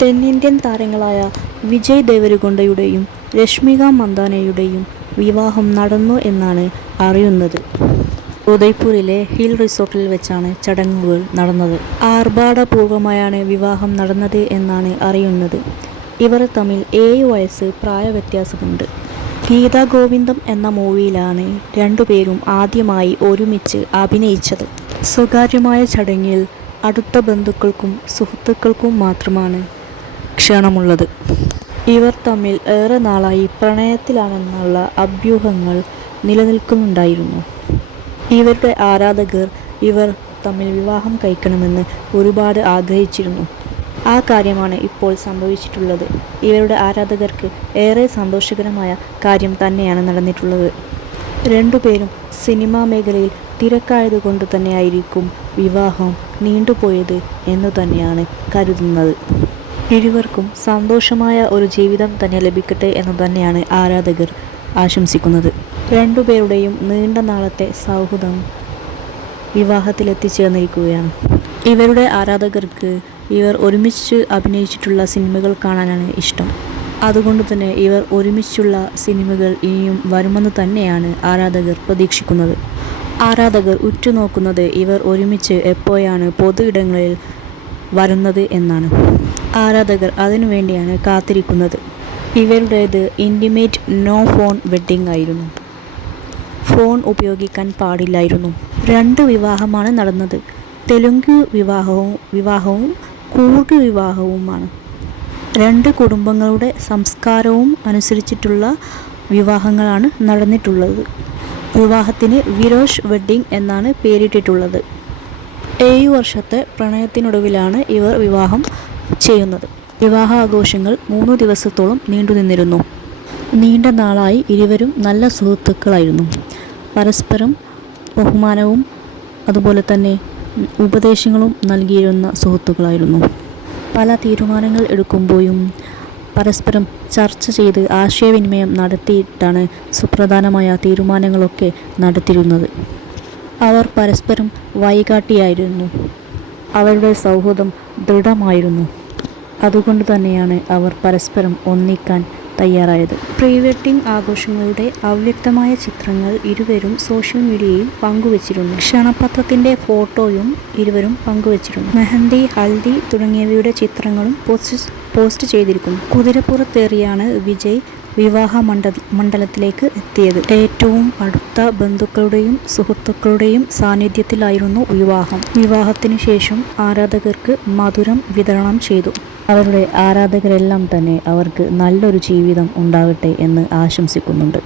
തെന്നിന്ത്യൻ താരങ്ങളായ വിജയ് ദേവരകൊണ്ടയുടെയും രശ്മിക മന്ദാനയുടെയും വിവാഹം നടന്നു എന്നാണ് അറിയുന്നത്. ഉദയ്പൂരിലെ ഹിൽ റിസോർട്ടിൽ വെച്ചാണ് ചടങ്ങുകൾ നടന്നത്. ആർഭാടപൂർവമായാണ് വിവാഹം നടന്നത് എന്നാണ് അറിയുന്നത്. ഇവർ തമ്മിൽ 7 വയസ്സ് പ്രായവ്യത്യാസമുണ്ട്. ഗീതാ ഗോവിന്ദം എന്ന മൂവിയിലാണ് രണ്ടുപേരും ആദ്യമായി ഒരുമിച്ച് അഭിനയിച്ചത്. സ്വകാര്യമായ ചടങ്ങിൽ അടുത്ത ബന്ധുക്കൾക്കും സുഹൃത്തുക്കൾക്കും മാത്രമാണ് ക്ഷണമുള്ളത്. ഇവർ തമ്മിൽ ഏറെ നാളായി പ്രണയത്തിലാണെന്നുള്ള അഭ്യൂഹങ്ങൾ നിലനിൽക്കുന്നുണ്ടായിരുന്നു. ഇവരുടെ ആരാധകർ ഇവർ തമ്മിൽ വിവാഹം കഴിക്കണമെന്ന് ഒരുപാട് ആഗ്രഹിച്ചിരുന്നു. ആ കാര്യമാണ് ഇപ്പോൾ സംഭവിച്ചിട്ടുള്ളത്. ഇവരുടെ ആരാധകർക്ക് ഏറെ സന്തോഷകരമായ കാര്യം തന്നെയാണ് നടന്നിട്ടുള്ളത്. രണ്ടുപേരും സിനിമാ മേഖലയിൽ തിരക്കായതുകൊണ്ട് തന്നെയായിരിക്കും വിവാഹം നീണ്ടുപോയത് എന്നു തന്നെയാണ് കരുതുന്നത്. ഇരുവർക്കും സന്തോഷമായ ഒരു ജീവിതം തന്നെ ലഭിക്കട്ടെ എന്ന് തന്നെയാണ് ആരാധകർ ആശംസിക്കുന്നത്. രണ്ടുപേരുടെയും നീണ്ട നാളത്തെ സൗഹൃദം വിവാഹത്തിലെത്തിച്ചേർന്നിരിക്കുകയാണ്. ഇവരുടെ ആരാധകർക്ക് ഇവർ ഒരുമിച്ച് അഭിനയിച്ചിട്ടുള്ള സിനിമകൾ കാണാനാണ് ഇഷ്ടം. അതുകൊണ്ട് തന്നെ ഇവർ ഒരുമിച്ചുള്ള സിനിമകൾ ഇനിയും വരുമെന്ന് തന്നെയാണ് ആരാധകർ പ്രതീക്ഷിക്കുന്നത്. ആരാധകർ ഉറ്റുനോക്കുന്നത് ഇവർ ഒരുമിച്ച് എപ്പോഴാണ് പൊതു ഇടങ്ങളിൽ വരുന്നത് എന്നാണ്. ആരാധകർ അതിനുവേണ്ടിയാണ് കാത്തിരിക്കുന്നത്. ഇവരുടേത് ഇൻറ്റിമേറ്റ് നോ ഫോൺ വെഡ്ഡിംഗ് ആയിരുന്നു. ഫോൺ ഉപയോഗിക്കാൻ പാടില്ലായിരുന്നു. 2 വിവാഹമാണ് നടന്നത്. തെലുങ്ക് വിവാഹവും കൂർഗ് വിവാഹവുമാണ്. 2 കുടുംബങ്ങളുടെ സംസ്കാരവും അനുസരിച്ചിട്ടുള്ള വിവാഹങ്ങളാണ് നടന്നിട്ടുള്ളത്. വിവാഹത്തിന് വിരോഷ് വെഡ്ഡിംഗ് എന്നാണ് പേരിട്ടിട്ടുള്ളത്. 7 വർഷത്തെ പ്രണയത്തിനൊടുവിലാണ് ഇവർ വിവാഹം ചെയ്യുന്നത്. വിവാഹാഘോഷങ്ങൾ 3 ദിവസത്തോളം നീണ്ടുനിന്നിരുന്നു. നീണ്ട നാളായി ഇരുവരും നല്ല സുഹൃത്തുക്കളായിരുന്നു. പരസ്പരം ബഹുമാനവും അതുപോലെ തന്നെ ഉപദേശങ്ങളും നൽകിയിരുന്ന സുഹൃത്തുക്കളായിരുന്നു. പല തീരുമാനങ്ങൾ എടുക്കുമ്പോഴും പരസ്പരം ചർച്ച ചെയ്ത് ആശയവിനിമയം നടത്തിയിട്ടാണ് സുപ്രധാനമായ തീരുമാനങ്ങളൊക്കെ നടത്തിയിരുന്നത്. അവർ പരസ്പരം വഴികാട്ടിയായിരുന്നു. അവരുടെ സൗഹൃദം ദൃഢമായിരുന്നു. അതുകൊണ്ട് തന്നെയാണ് അവർ പരസ്പരം ഒന്നിക്കാൻ തയ്യാറായത്. പ്രീ വെഡ്ഡിംഗ് ആഘോഷങ്ങളുടെ അവ്യക്തമായ ചിത്രങ്ങൾ ഇരുവരും സോഷ്യൽ മീഡിയയിൽ പങ്കുവച്ചിരുന്നു. ക്ഷണപത്രത്തിൻ്റെ ഫോട്ടോയും ഇരുവരും പങ്കുവച്ചിരുന്നു. മെഹന്തി, ഹൽദി തുടങ്ങിയവയുടെ ചിത്രങ്ങളും പോസ്റ്റ് ചെയ്തിരിക്കുന്നു. കുതിരപ്പുറത്തേറിയാണ് വിജയ് വിവാഹ മണ്ഡലത്തിലേക്ക് എത്തിയത്. ഏറ്റവും അടുത്ത ബന്ധുക്കളുടെയും സുഹൃത്തുക്കളുടെയും സാന്നിധ്യത്തിലായിരുന്നു വിവാഹം. വിവാഹത്തിനു ശേഷം ആരാധകർക്ക് മധുരം വിതരണം ചെയ്തു. അവരുടെ ആരാധകരെല്ലാം തന്നെ അവർക്ക് നല്ലൊരു ജീവിതം ഉണ്ടാകട്ടെ എന്ന് ആശംസിക്കുന്നുണ്ട്.